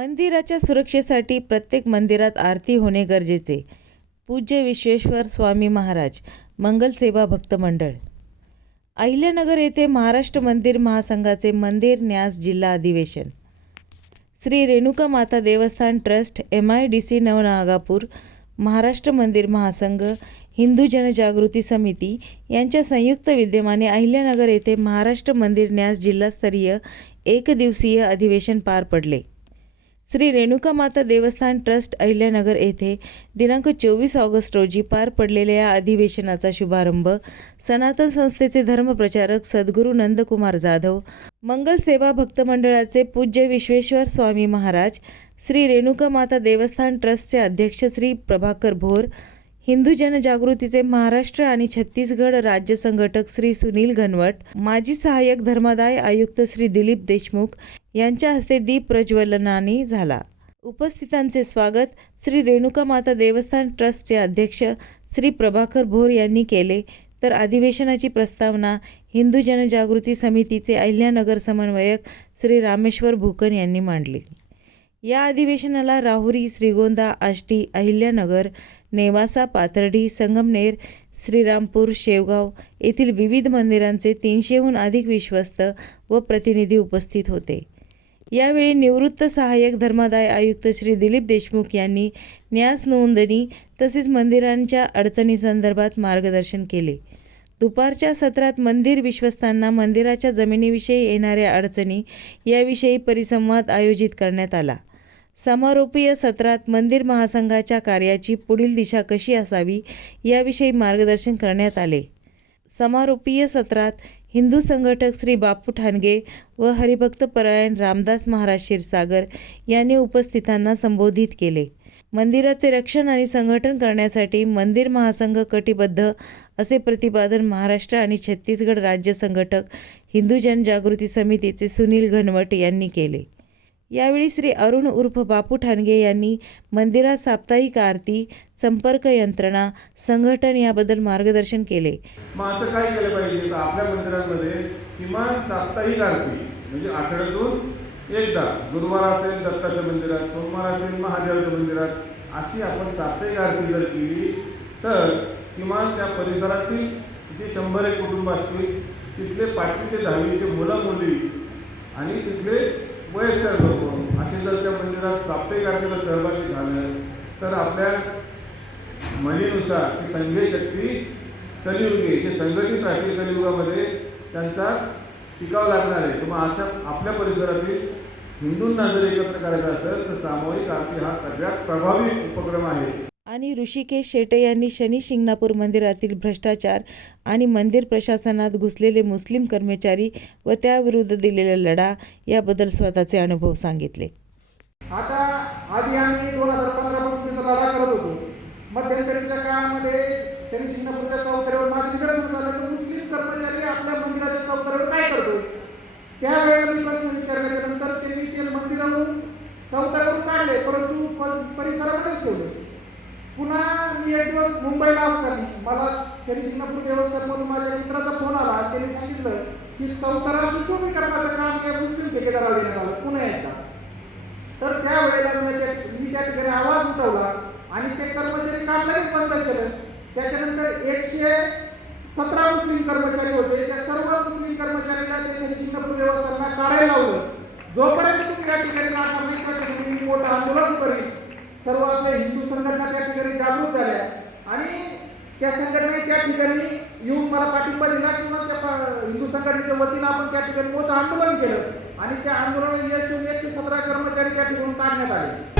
मंदिराच्या सुरक्षेसाठी प्रत्येक मंदिरात आरती होणे गरजेचे. पूज्य विश्वेश्वर स्वामी महाराज मंगल सेवा भक्त मंडळ. अहिल्यानगर येथे महाराष्ट्र मंदिर महासंघाचे मंदिर न्यास जिल्हा अधिवेशन. श्री रेणुका माता देवस्थान trust M I D C Navnagapur Maharashtra मंदिर महासंघ हिंदू जनजागृती समिती यांच्या संयुक्त विद्यमाने अहिल्यानगर येथे महाराष्ट्र मंदिर न्यास जिल्हास्तरीय एकदिवसीय अधिवेशन पार पडले. श्री रेणुका माता देवस्थान ट्रस्ट अहिल्यानगर येथे दिनांक चोवीस ऑगस्ट रोजी पार पडलेल्या या अधिवेशनाचा शुभारंभ सनातन संस्थेचे धर्मप्रचारक सद्गुरू नंदकुमार जाधव मंगल सेवा भक्त मंडळाचे पूज्य विश्वेश्वर स्वामी महाराज श्री रेणुका माता देवस्थान ट्रस्टचे अध्यक्ष श्री प्रभाकर भोर हिंदू जनजागृतीचे महाराष्ट्र आणि छत्तीसगड राज्य संघटक श्री सुनील घनवट माजी सहाय्यक धर्मादाय आयुक्त श्री दिलीप देशमुख यांच्या हस्ते दीप प्रज्वलनाने झाला. उपस्थितांचे स्वागत श्री रेणुका माता देवस्थान ट्रस्टचे अध्यक्ष श्री प्रभाकर भोर यांनी केले. तर अधिवेशनाची प्रस्तावना हिंदू जनजागृती समितीचे अहिल्यानगर समन्वयक श्री रामेश्वर भूकन यांनी मांडली. या अधिवेशनाला राहुरी श्रीगोंदा आष्टी अहिल्यानगर नेवासा पाथर्डी संगमनेर श्रीरामपूर शेवगाव येथील विविध मंदिरांचे तीनशेहून अधिक विश्वस्त व प्रतिनिधी उपस्थित होते. यावेळी निवृत्त सहाय्यक धर्मादाय आयुक्त श्री दिलीप देशमुख यांनी न्यास नोंदणी तसेच मंदिरांच्या अडचणीसंदर्भात मार्गदर्शन केले. दुपारच्या सत्रात मंदिर विश्वस्तांना मंदिराच्या जमिनीविषयी येणाऱ्या अडचणी याविषयी परिसंवाद आयोजित करण्यात आला. समारोपीय सत्रात मंदिर महासंघाच्या कार्याची पुढील दिशा कशी असावी याविषयी मार्गदर्शन करण्यात आले. समारोपीय सत्रात हिंदू संघटक श्री बापू ठाणगे व हरिभक्त परायण रामदास महाराज क्षीरसागर यांनी उपस्थितांना संबोधित केले. मंदिराचे रक्षण आणि संघटन करण्यासाठी मंदिर महासंघ कटिबद्ध असे प्रतिपादन महाराष्ट्र आणि छत्तीसगड राज्य संघटक हिंदू जनजागृती समितीचे सुनील घनवट यांनी केले. यावेळी श्री अरुण उर्फ बापू ठाणगे यांनी मंदिरात साप्ताहिक आरती संपर्क यंत्रणा संघटन याबद्दल मार्गदर्शन केले. मग असं काय केलं पाहिजे? तर आपल्या मंदिरांमध्ये किमान साप्ताहिक आरती म्हणजे आठवड्यातून एकदा गुरुवार असेल दत्ताच्या मंदिरात सोमवार असेल महादेवाच्या मंदिरात अशी आपण साप्ताहिक आरती जर केली तर किमान त्या परिसरातील जे शंभर एक कुटुंब असतील तिथले पाचवी ते दहावीचे मुलं मुली आणि तिथले वयस्कर लोक. असे जर त्या मंदिरात साप्ताहिक आरतीला सहभागी झाले तर आपल्या म्हणीनुसार ती संघीय शक्ती कलियुगी जे संघटित राहतील कलियुगामध्ये त्यांचा टिकाव लागणार आहे. किंवा अशा आपल्या परिसरातील हिंदूंना जर एकत्र करायचं असेल तर सामूहिक आरती हा सगळ्यात प्रभावी उपक्रम आहे. आणि ऋषिकेश शेटे यांनी शनी शिंगणापूर मंदिरातील भ्रष्टाचार आणि मंदिर प्रशासनात घुसलेले मुस्लिम कर्मचारी व त्याविरुद्ध दिलेला लढा याबद्दल स्वतःचे अनुभव सांगितले. आता आधी आम्ही दोन हजार पंधरापासून त्याचा लढा करत होतो मध्यंतरीच्या काळामध्ये शनी शिंगणापूरच्या चौतऱ्यावर माझं निदर्शन झालं की मुस्लिम कर्मचारी आपल्या मंदिराच्या चौतऱ्यावर काय करतो त्यावेळेला मी प्रश्न विचारल्याच्या नंतर त्यांनी ते मंदिरावरून चौतऱ्यावरून काढले परंतु पस- परिसरामध्येच ठेवले पुन्हा मी एक दिवस मुंबईला असताना मला शनी शिंगणापूर देवस्थानमधून माझ्या मित्राचा फोन आला त्यांनी सांगितलं की चौथाला सुशोभीकरणाचं काम या मुस्लिम ठेकेदाराला देण्यात आलं पुन्हा एकदा. तर त्यावेळेला मी त्या मी त्या ठिकाणी आवाज उठवला आणि ते कर्मचारी काम लगेच बंद केलं. त्याच्यानंतर एकशे सतरा मुस्लिम कर्मचारी होते. त्या सर्व मुस्लिम कर्मचाऱ्यांना ते शनी शिंगणापूर देवस्थानला काढायला लावलं. जोपर्यंत तुम्ही या ठिकाणी मी मोठं आंदोलन करीन सर्व आपल्या हिंदू संघटना त्या ठिकाणी जागृत झाल्या. आणि त्या संघटनेने त्या ठिकाणी येऊन मला पाठिंबा दिला किंवा त्या हिंदू संघटनेच्या वतीनं आपण त्या ठिकाणी मोठं आंदोलन केलं. आणि त्या आंदोलनाला यश येऊन एकशे सतरा कर्मचारी त्या ठिकाणी काढण्यात आले.